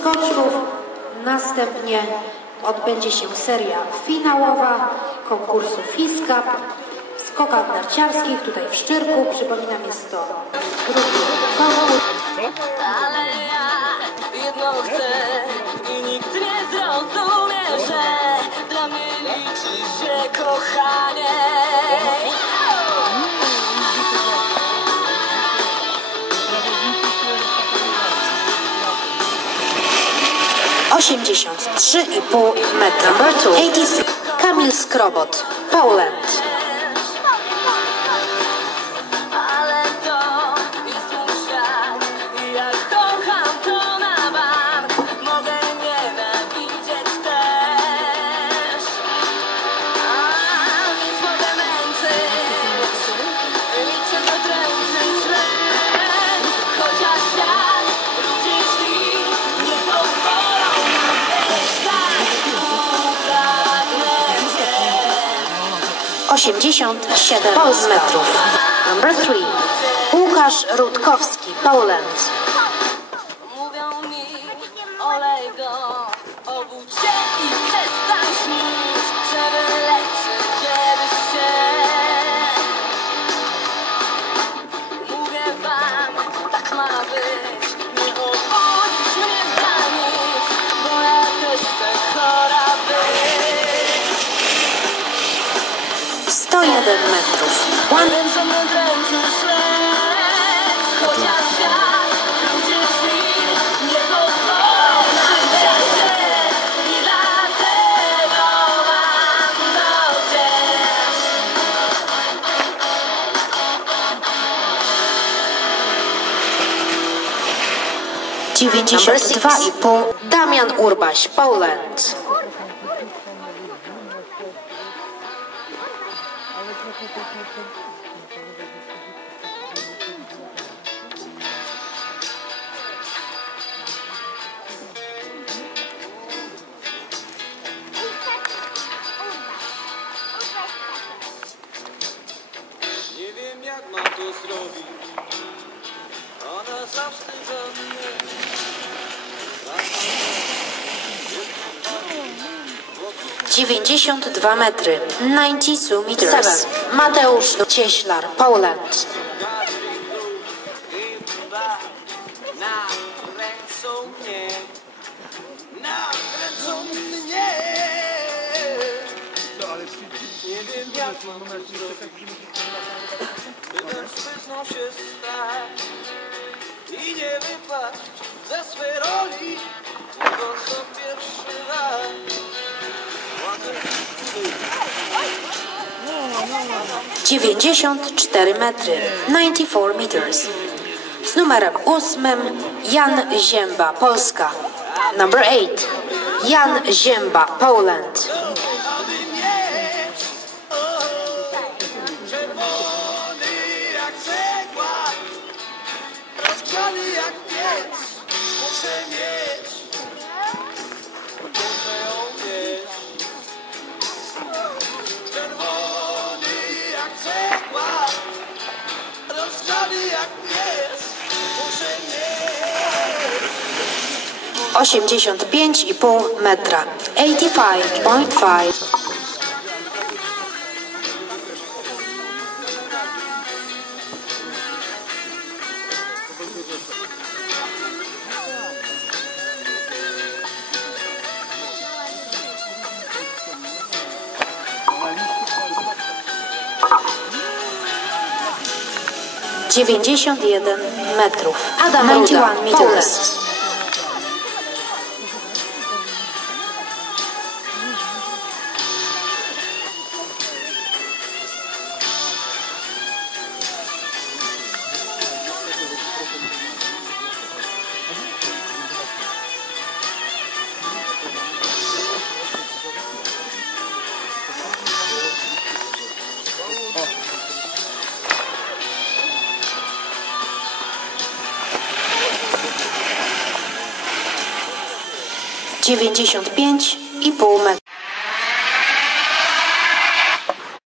skoczków. Następnie odbędzie się seria finałowa konkursu FISCAP w skokach narciarskich tutaj w Szczyrku. Przypominam, jest to drugi konkurs. Ale ja jedno chcę i nikt nie zrozumie, że dla mnie liczy się kochanie. 83,5 metra. Number two. 86. Kamil Skrobot, Poland. 87 metrów. Number three. Łukasz Rutkowski, Poland. 101 metrów. One... Dziewięćdziesiąt dwa i pół Damian Urbaś, Poland. Nie wiem jak mam to zrobić. Ona zawstydza mnie 92 metry. 92 meters. Mateusz Cieślar, Poland. Się stać I nie wypaść ze 94 metry. 94 meters. Z numerem 8 Jan Zięba, Polska. Number 8 Jan Zięba, Poland. 85,5 metra. 85.5 91 metrów. Adam 91 meters. Dziewięćdziesiąt pięć i pół metra.